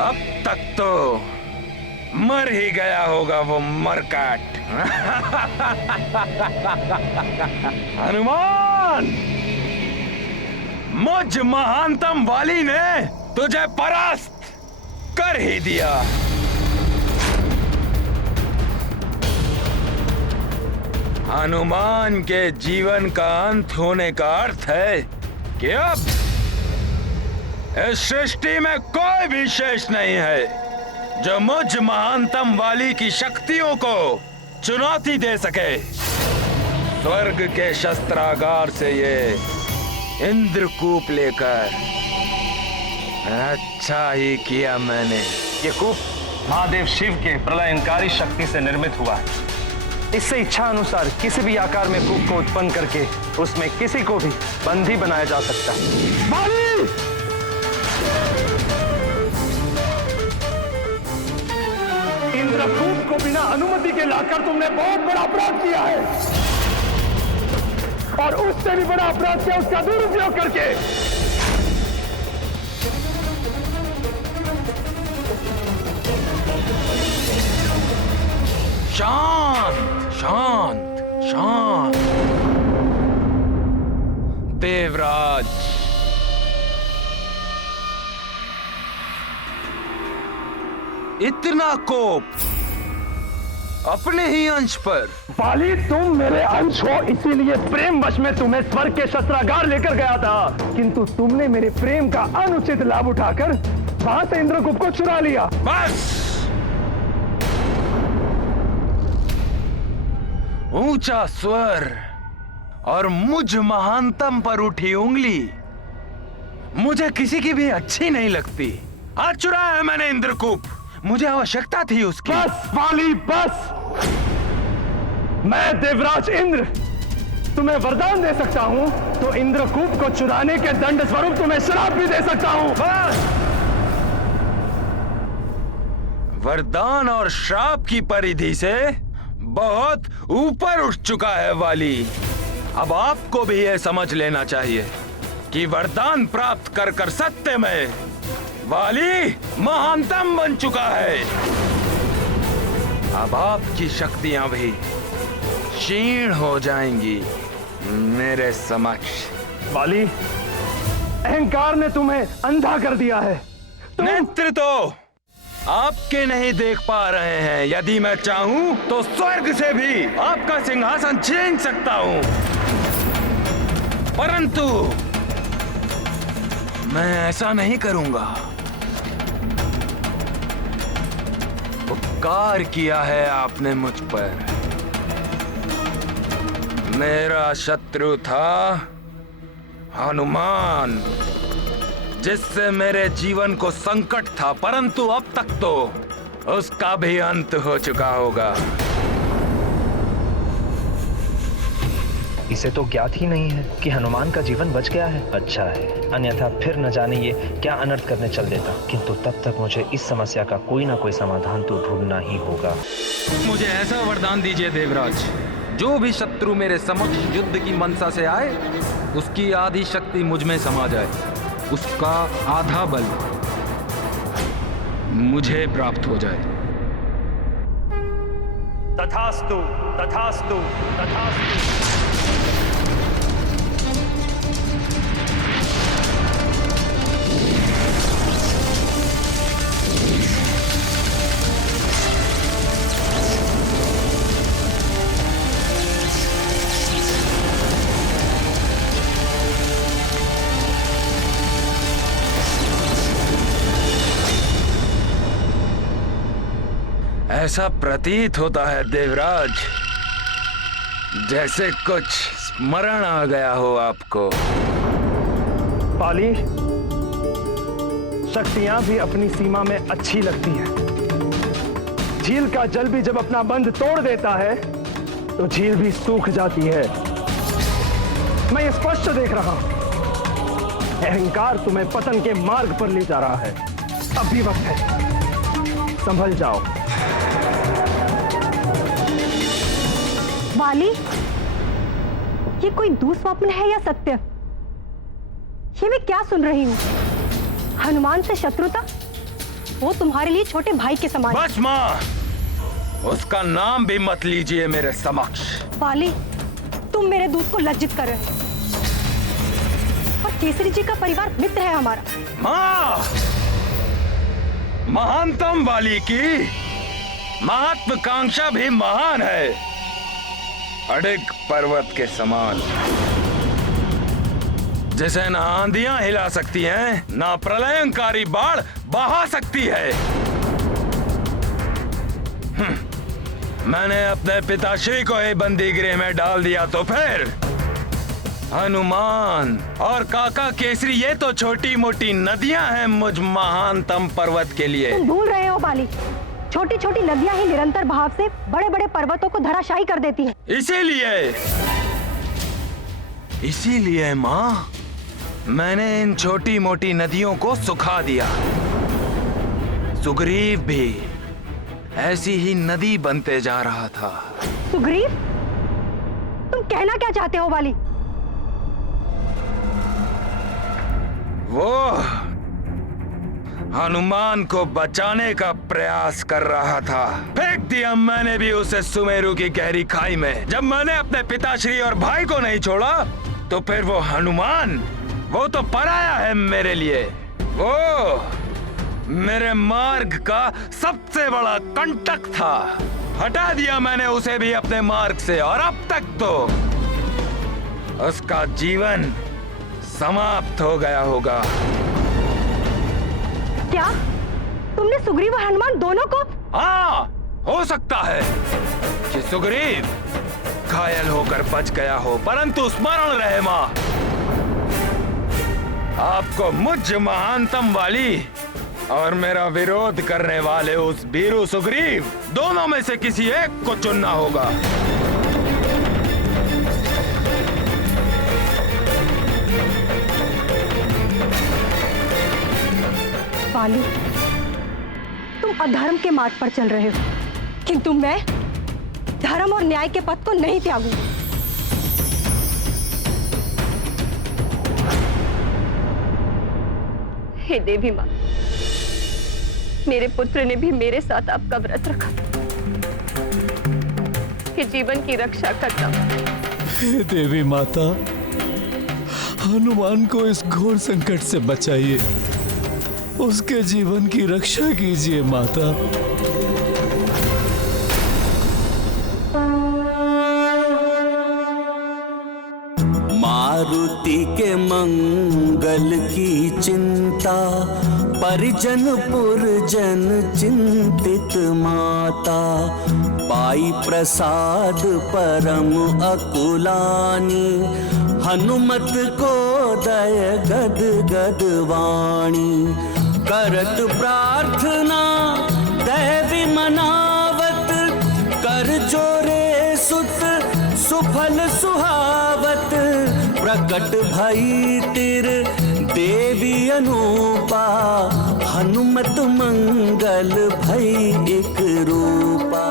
अब तक तो मर ही गया होगा वो मरकाट। हनुमान, मुझ महानतम वाली ने तुझे परास्त कर ही दिया। हनुमान के जीवन का अंत होने का अर्थ है कि अब इस सृष्टि में कोई भी शेष नहीं है जो मुझ महानतम वाली की शक्तियों को चुनौती दे सके। स्वर्ग के शस्त्रागार से ये इंद्रकूप लेकर अच्छा ही किया मैंने। ये कूप महादेव शिव के प्रलयंकारी शक्ति से निर्मित हुआ है। इससे इच्छा अनुसार किसी भी आकार में कूप को उत्पन्न करके उसमें किसी को भी बंदी बनाया जा सकता है। बाली! इंद्रकूप को बिना अनुमति के लाकर तुमने बहुत बड़ा अपराध किया है, और उससे भी बड़ा अपराध किया उसका दुरुपयोग करके। शांत शांत शांत। देवराज, इतना कोप अपने ही अंश पर? बाली, तुम मेरे अंश हो, इसीलिए प्रेम वश में तुम्हें स्वर्ग के शस्त्रागार लेकर गया था, किंतु तुमने मेरे प्रेम का अनुचित लाभ उठाकर वहां से इंद्रकूप को चुरा लिया। बस! ऊंचा स्वर और मुझ महानतम पर उठी उंगली मुझे किसी की भी अच्छी नहीं लगती। आज चुराया है मैंने इंद्रकूप, मुझे आवश्यकता थी उसकी। बस बाली, बस! मैं देवराज इंद्र तुम्हें वरदान दे सकता हूं, तो इंद्रकूप को चुराने के दंड स्वरूप तुम्हें श्राप भी दे सकता हूं। बस! वरदान और श्राप की परिधि से बहुत ऊपर उठ चुका है वाली। अब आपको भी यह समझ लेना चाहिए कि वरदान प्राप्त कर कर सत्य में वाली महानतम बन चुका है। अब आपकी शक्तियां भी क्षीण हो जाएंगी मेरे समक्ष। बाली, अहंकार ने तुम्हें अंधा कर दिया है। नेत्र तो आपके नहीं देख पा रहे हैं। यदि मैं चाहूं तो स्वर्ग से भी आपका सिंहासन छीन सकता हूं, परंतु मैं ऐसा नहीं करूंगा। उपकार किया है आपने मुझ पर। मेरा शत्रु था हनुमान, जिससे मेरे जीवन को संकट था, परंतु अब तक तो उसका भी अंत हो चुका होगा। इसे तो ज्ञात ही नहीं है कि हनुमान का जीवन बच गया है। अच्छा है, अन्यथा फिर न जाने ये क्या अनर्थ करने चल देता। किंतु तब तक मुझे इस समस्या का कोई ना कोई समाधान तो ढूंढना ही होगा। मुझे ऐसा वरदान दीजिए देवराज, जो भी शत्रु मेरे समक्ष युद्ध की मनसा से आए, उसकी आधी शक्ति मुझ में समा जाए, उसका आधा बल मुझे प्राप्त हो जाए। तथास्तु, तथास्तु, तथास्तु। ऐसा प्रतीत होता है देवराज, जैसे कुछ स्मरण आ गया हो आपको। बाली, शक्तियां भी अपनी सीमा में अच्छी लगती हैं। झील का जल भी जब अपना बंध तोड़ देता है तो झील भी सूख जाती है। मैं ये स्पष्ट देख रहा हूं, अहंकार तुम्हें पतन के मार्ग पर ले जा रहा है। अब भी वक्त है, संभल जाओ। वाली, ये कोई दुस्वप्न है या सत्य? ये मैं क्या सुन रही हूं? हनुमान से शत्रुता, वो तुम्हारे लिए छोटे भाई के समान है। बस माँ, उसका नाम भी मत लीजिए मेरे समक्ष। वाली, तुम मेरे दूध को लज्जित कर रहे हो। और केसरी जी का परिवार मित्र है हमारा। माँ, महानतम वाली की महत्वाकांक्षा भी महान है, अडिग पर्वत के समान, जिसे ना आंधियां हिला सकती हैं, ना प्रलयंकारी बाढ़ बहा सकती है। मैंने अपने पिताश्री को ही बंदी गृह में डाल दिया तो फिर हनुमान और काका केसरी ये तो छोटी मोटी नदियां हैं मुझ महानतम पर्वत के लिए। तुम भूल रहे हो बाली, छोटी छोटी नदियां ही निरंतर बहाव से बड़े बड़े पर्वतों को धराशायी कर देती हैं। इसीलिए माँ, मैंने इन छोटी मोटी नदियों को सुखा दिया। सुग्रीव भी ऐसी ही नदी बनते जा रहा था। सुग्रीव, तुम कहना क्या चाहते हो बाली? वो हनुमान को बचाने का प्रयास कर रहा था। फेंक दिया मैंने भी उसे सुमेरु की गहरी खाई में। जब मैंने अपने पिताश्री और भाई को नहीं छोड़ा तो फिर वो हनुमान, वो तो पराया है मेरे लिए। वो मेरे मार्ग का सबसे बड़ा कंटक था। हटा दिया मैंने उसे भी अपने मार्ग से, और अब तक तो उसका जीवन समाप्त हो गया होगा। क्या तुमने सुग्रीव और हनुमान दोनों को? हाँ, हो सकता है कि सुग्रीव घायल होकर बच गया हो, परंतु स्मरण रहे माँ, आपको मुझ महानतम वाली और मेरा विरोध करने वाले उस वीरू सुग्रीव, दोनों में से किसी एक को चुनना होगा। वाली, तुम अधर्म के मार्ग पर चल रहे हो, किंतु मैं धर्म और न्याय के पथ को नहीं त्यागूंगी। हे देवी माँ, मेरे पुत्र ने भी मेरे साथ आपका व्रत रखा कि जीवन की रक्षा करना। हे देवी माता, हनुमान को इस घोर संकट से बचाइए, उसके जीवन की रक्षा कीजिए माता। मारुति के मंगल की चिंता, परिजन पुरजन चिंतित माता। पाई प्रसाद परम अकुलानी, हनुमत को दय गद गद वाणी। करत प्रार्थना दैवी मनावत, कर जोरे सुत सुफल सुहावत। प्रकट भई तिर देवी अनूपा, हनुमत मंगल भई एक रूपा।